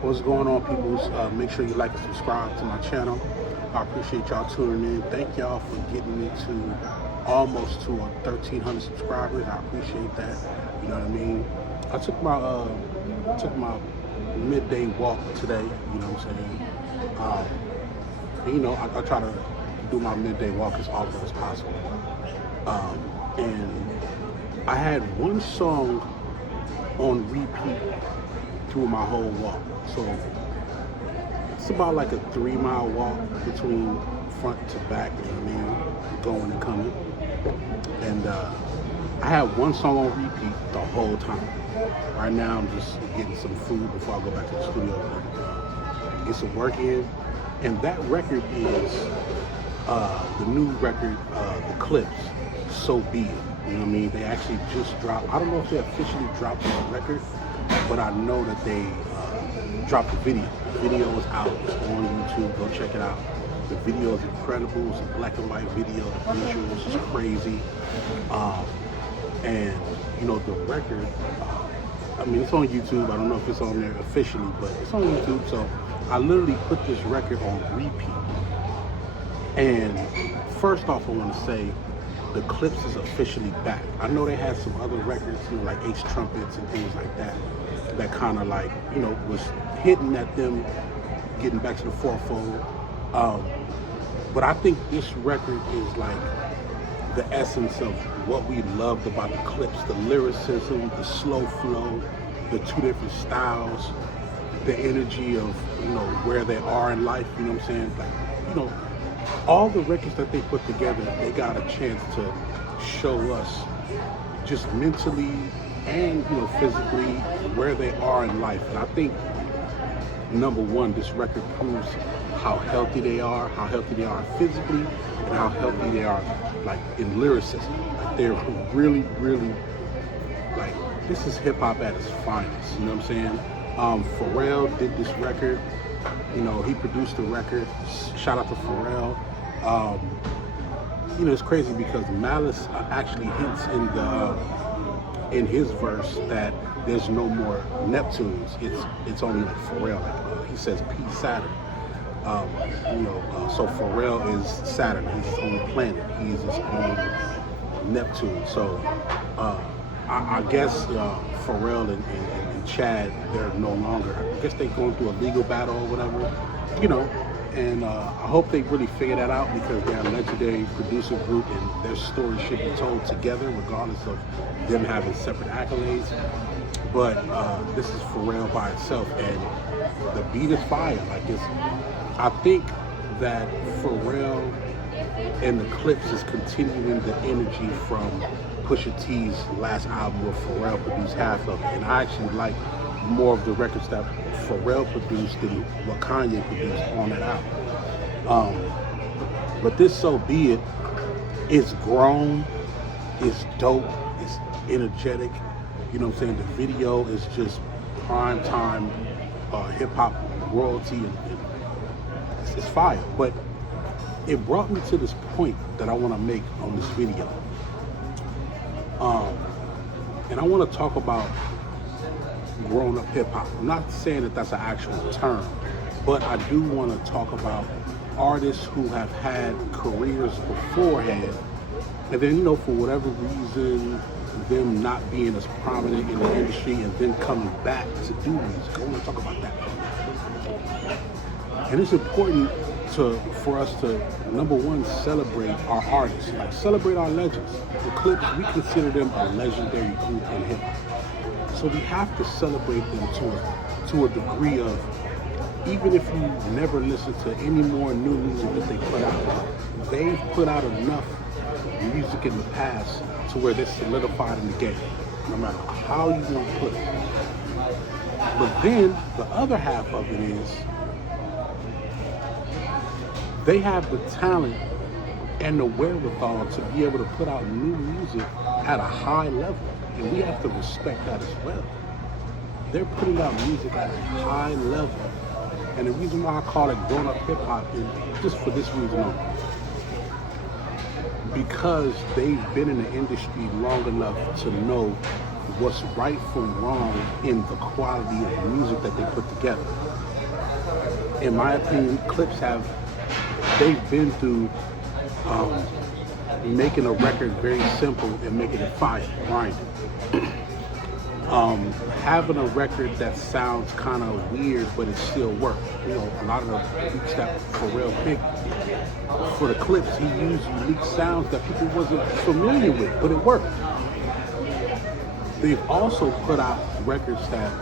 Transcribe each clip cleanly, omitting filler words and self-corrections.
What's going on, peoples? Make sure you like and subscribe to my channel. I appreciate y'all tuning in. Thank y'all for getting me to almost to 1,300 subscribers. I appreciate that. You know what I mean? I took my midday walk today. You know what I'm saying? And, you know, I try to do my midday walk as often as possible. And I had one song on repeat through my whole walk. So it's about like a 3-mile walk between front to back, you know what I mean, going and coming. And I had one song on repeat the whole time. Right now I'm just getting some food before I go back to the studio and get some work in. And that record is the new record, the Clipse, So Be It. You know what I mean? They actually just dropped, I don't know if they officially dropped the record, but I know that they dropped the video. The video is out, it's on YouTube, go check it out. The video is incredible, it's a black and white video, the visuals is crazy. And you know, the record, I mean, it's on YouTube, I don't know if it's on there officially, but it's on YouTube, so I literally put this record on repeat. And first off, I want to say, the Clipse is officially back. I know they had some other records, you know, like Ace Trumpets and things like that, that kind of like, you know, was hitting at them getting back to the forefold. But I think this record is like the essence of what we loved about the Clipse, the lyricism, the slow flow, the two different styles, the energy of, you know, where they are in life, you know what I'm saying? Like, you know, all the records that they put together, they got a chance to show us just mentally and, you know, physically where they are in life. And I think, number one, this record proves how healthy they are physically, and how healthy they are, like, in lyricism. Like, they're really, really, like, this is hip hop at its finest, you know what I'm saying? Pharrell did this record. You know, he produced the record. Shout out to Pharrell. You know, it's crazy because Malice actually hints in his verse that there's no more Neptunes. It's only like Pharrell. Like, he says P Saturn. You know, so Pharrell is Saturn. He's his own planet. He's his own Neptune. So I guess Pharrell and Chad, they're no longer, I guess they're going through a legal battle or whatever, you know, and I hope they really figure that out, because they're a legendary producer group and their story should be told together regardless of them having separate accolades. But this is Pharrell by itself, and the beat is fire. Like, I think that Pharrell and the Clipse is continuing the energy from Pusha T's last album where Pharrell produced half of it. And I actually like more of the records that Pharrell produced than what Kanye produced on that album. But this So Be It is grown, it's dope, it's energetic. You know what I'm saying? The video is just prime time hip hop royalty, and it's fire. But it brought me to this point that I want to make on this video. And I want to talk about grown-up hip-hop. I'm not saying that that's an actual term, but I do want to talk about artists who have had careers beforehand, and then, you know, for whatever reason, them not being as prominent in the industry and then coming back to do music. I want to talk about that. And it's important for us to, number one, celebrate our artists, like celebrate our legends. The Clipse, we consider them a legendary group in hip hop. So we have to celebrate them to a degree of, even if you never listen to any more new music that they put out, they've put out enough music in the past to where they're solidified in the game, no matter how you want to put it. But then the other half of it is, they have the talent and the wherewithal to be able to put out new music at a high level, and we have to respect that as well. They're putting out music at a high level, and the reason why I call it grown-up hip-hop is just for this reason only. Because they've been in the industry long enough to know what's right from wrong in the quality of the music that they put together. In my opinion, they've been through making a record very simple and making it fire, grinding. Having a record that sounds kind of weird, but it still works. You know, a lot of the beats that Pharrell picked for the Clipse, he used unique sounds that people wasn't familiar with, but it worked. They've also put out records that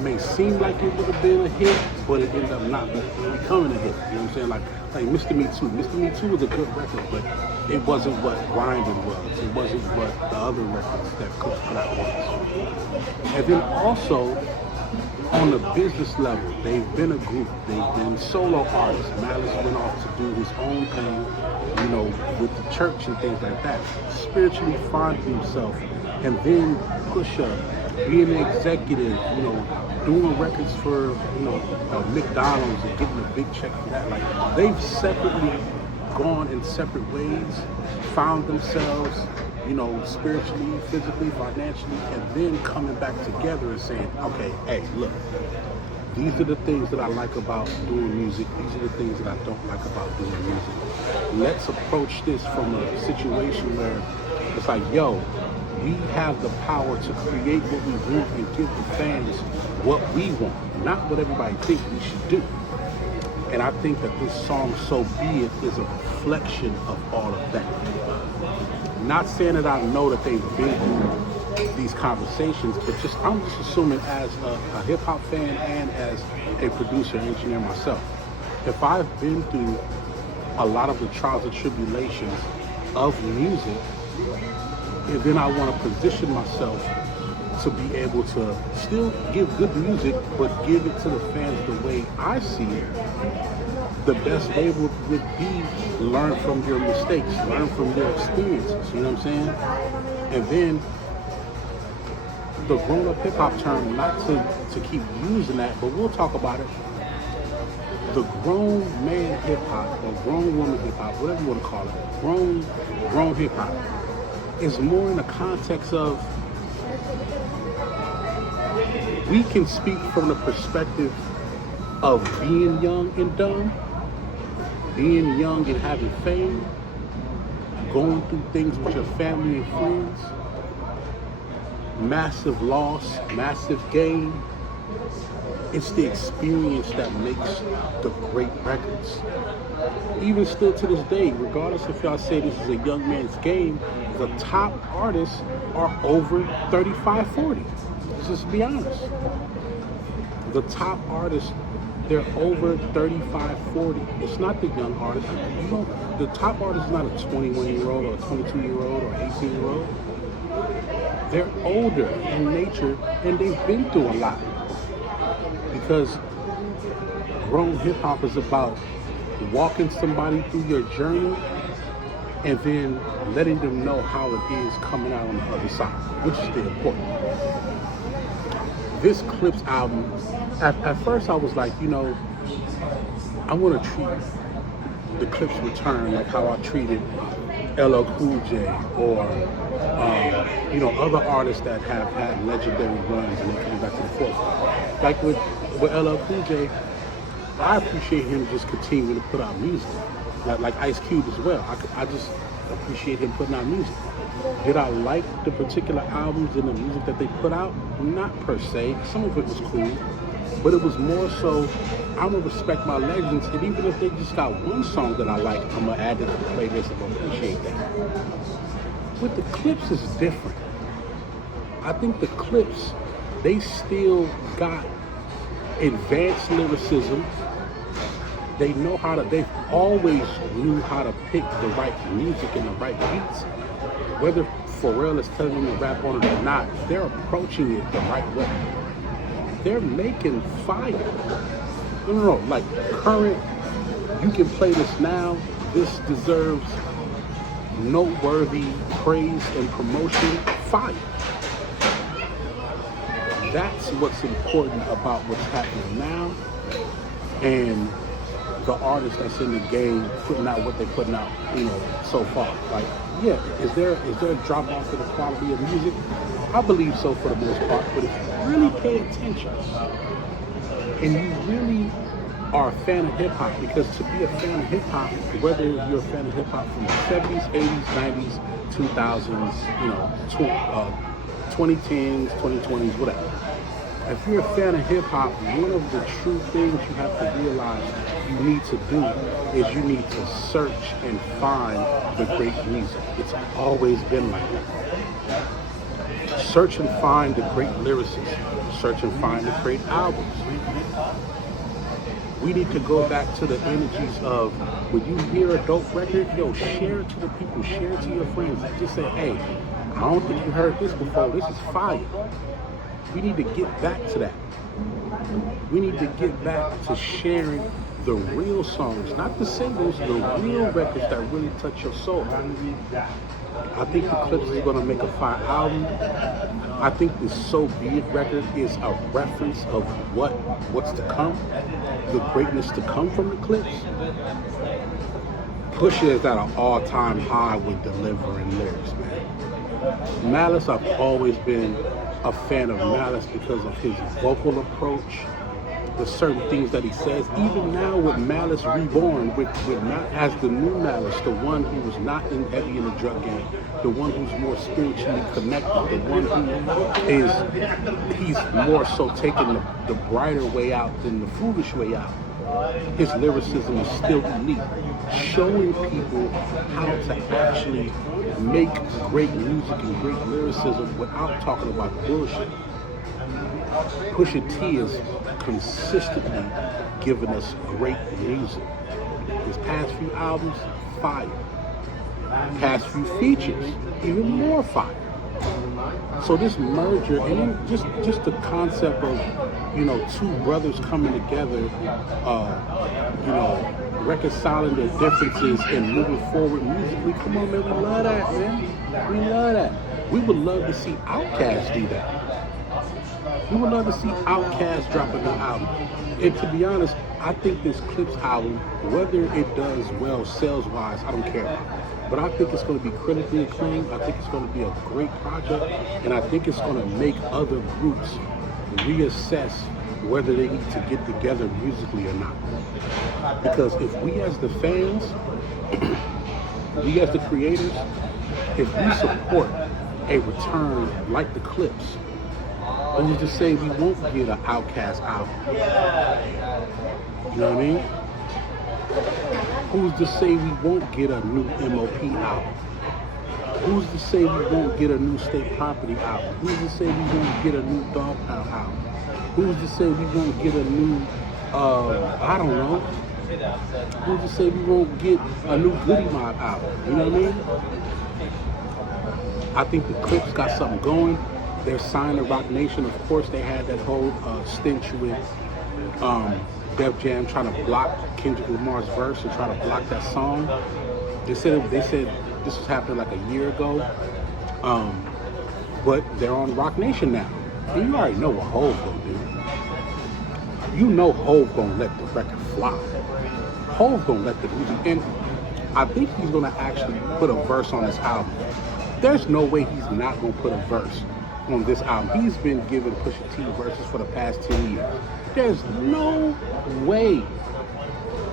may seem like it would have been a hit, but it ended up not becoming a hit. You know what I'm saying? Like Mr. Me Too. Mr. Me Too was a good record, but it wasn't what Grinding was. It wasn't what the other records that Clipse put out was. And then also, on the business level, they've been a group. They've been solo artists. Malice went off to do his own thing, you know, with the church and things like that. Spiritually find himself, and then Pusha, being an executive, you know, doing records for, you know, McDonald's and getting a big check for that. Like, they've separately gone in separate ways, found themselves, you know, spiritually, physically, financially, and then coming back together and saying, okay, hey, look, these are the things that I like about doing music. These are the things that I don't like about doing music. Let's approach this from a situation where it's like, yo, we have the power to create what we want and give the fans what we want, not what everybody thinks we should do. And I think that this song, So Be It, is a reflection of all of that. Not saying that I know that they've been through these conversations, but I'm just assuming as a hip-hop fan and as a producer and engineer myself, if I've been through a lot of the trials and tribulations of music, and then I want to position myself to be able to still give good music, but give it to the fans the way I see it. The best way would be learn from your mistakes, learn from their experiences, you know what I'm saying? And then the grown-up hip-hop term, not to keep using that, but we'll talk about it. The grown man hip-hop, or grown woman hip-hop, whatever you want to call it, grown hip-hop, is more in the context of, we can speak from the perspective of being young and dumb, being young and having fame, going through things with your family and friends, massive loss, massive gain. It's the experience that makes the great records. Even still to this day, regardless if y'all say this is a young man's game, the top artists are over 35, 40. Let's just be honest. The top artists, they're over 35, 40. It's not the young artists. You know, the top artist is not a 21-year-old or a 22-year-old or 18-year-old. They're older in nature, and they've been through a lot. Because grown hip-hop is about walking somebody through your journey and then letting them know how it is coming out on the other side, which is the important. This Clipse album, at first I was like, you know, I want to treat the Clipse Return like how I treated LL Cool J or, you know, other artists that have had legendary runs and they're coming back to the forefront. Like with LL Cool J, I appreciate him just continuing to put out music. Like Ice Cube as well. I just appreciate him putting out music. Did I like the particular albums and the music that they put out? Not per se. Some of it was cool. But it was more so, I'm going to respect my legends, and even if they just got one song that I like, I'm going to add it to the playlist and appreciate that. With the Clipse, it's different. I think the Clipse, they still got advanced lyricism. They know how to, they've always knew how to pick the right music and the right beats. Whether Pharrell is telling them to rap on it or not, they're approaching it the right way. They're making fire. No, like current, you can play this now, this deserves noteworthy praise and promotion, fire. That's what's important about what's happening now. And the artists that's in the game putting out what they're putting out, so far. Like, yeah, is there a drop off in the quality of music? I believe so for the most part, but if you really pay attention and you really are a fan of hip hop, because to be a fan of hip hop, whether you're a fan of hip hop from the 70s, 80s, 90s, 2000s, 2010s, 2020s, whatever. If you're a fan of hip hop, one of the true things you have to realize you need to do is you need to search and find the great music. It's always been like that. Search and find the great lyricists. Search and find the great albums. We need to go back to the energies of when you hear a dope record, share it to the people, share it to your friends. Just say, hey, I don't think you heard this before. This is fire. We need to get back to that. We need to get back to sharing the real songs, not the singles, the real records that really touch your soul. I think the Clipse is going to make a fire album. I think the So Be It record is a reference of what's to come, the greatness to come from the Clipse. Pusha is at an all-time high with delivering lyrics, man. Malice, I've always been a fan of Malice because of his vocal approach, the certain things that he says. Even now with Malice Reborn, as the new Malice, the one who was not heavy in the drug game, the one who's more spiritually connected, the one who he's more so taking the brighter way out than the foolish way out. His lyricism is still unique, showing people how to actually make great music and great lyricism without talking about bullshit. Pusha T is consistently giving us great music. His past few albums, fire. Past few features, even more fire. So this merger, and then just the concept of, two brothers coming together, reconciling their differences and moving forward musically. Come on, man, we love that, man. We love that. We would love to see Outkast do that. We would love to see Outkast drop a new album. And to be honest, I think this Clipse album, whether it does well sales-wise, I don't care about. But I think it's going to be critically acclaimed. I think it's going to be a great project. And I think it's going to make other groups reassess whether they need to get together musically or not. Because if we as the fans, we as the creators, if we support a return like the Clipse, who's to say we won't get an Outkast album? You know what I mean? Who's to say we won't get a new MOP album? Who's to say we won't get a new State Property album? Who's to say we won't get a new Dog Pound album? Who's to say we won't get a new, I don't know. Who's to say we won't get a new Goody Mob album? You know what I mean? I think the Clipse got something going. They're signed to Rock Nation. Of course, they had that whole stench with Def Jam trying to block Kendrick Lamar's verse and try to block that song. They said this was happening like a year ago, but they're on Rock Nation now. And you already know what Hov gonna do. You know Hov gonna let the record fly. Hov gonna let the music, and I think he's gonna actually put a verse on this album. There's no way he's not gonna put a verse on this album. He's been giving Pusha T verses for the past 10 years. There's no way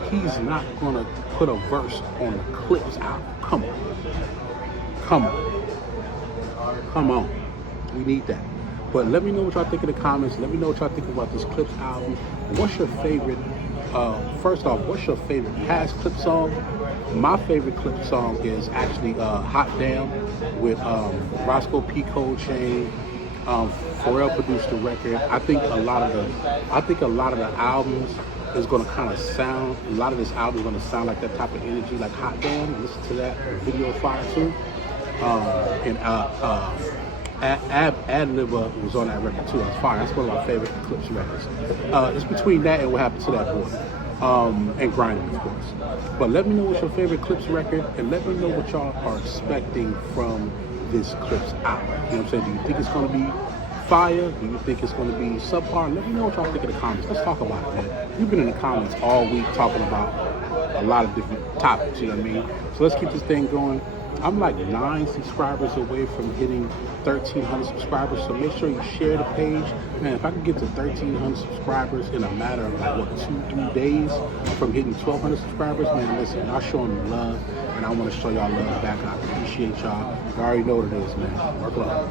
he's not gonna put a verse on the Clipse album. Come on. Come on. Come on. We need that. But let me know what y'all think in the comments. Let me know what y'all think about this Clipse album. What's your favorite, first off, what's your favorite past Clipse song? My favorite Clipse song is actually Hot Damn with Roscoe P. Cold Chain. Pharrell produced the record. I think a lot of the albums is gonna kind of sound. A lot of this album is gonna sound like that type of energy, like Hot Damn. Listen to that video fire too. And Ad-Lib was on that record too. That's fire. That's one of my favorite Clipse records. It's between that and What Happened to That Boy. And Grinding, of course. But let me know what's your favorite Clipse record, and let me know what y'all are expecting from this Clipse album. You know what I'm saying? Do you think it's going to be fire? Do you think it's going to be subpar? Let me know what y'all think in the comments. Let's talk about it, man. We've been in the comments all week talking about a lot of different topics, you know what I mean? So let's keep this thing going. I'm like 9 subscribers away from hitting 1,300 subscribers, so make sure you share the page. Man, if I can get to 1,300 subscribers in a matter of like, what, 2-3 days from hitting 1,200 subscribers, man, listen, y'all showing me love, and I want to show y'all love back. I appreciate y'all. You already know what it is, man. Work love.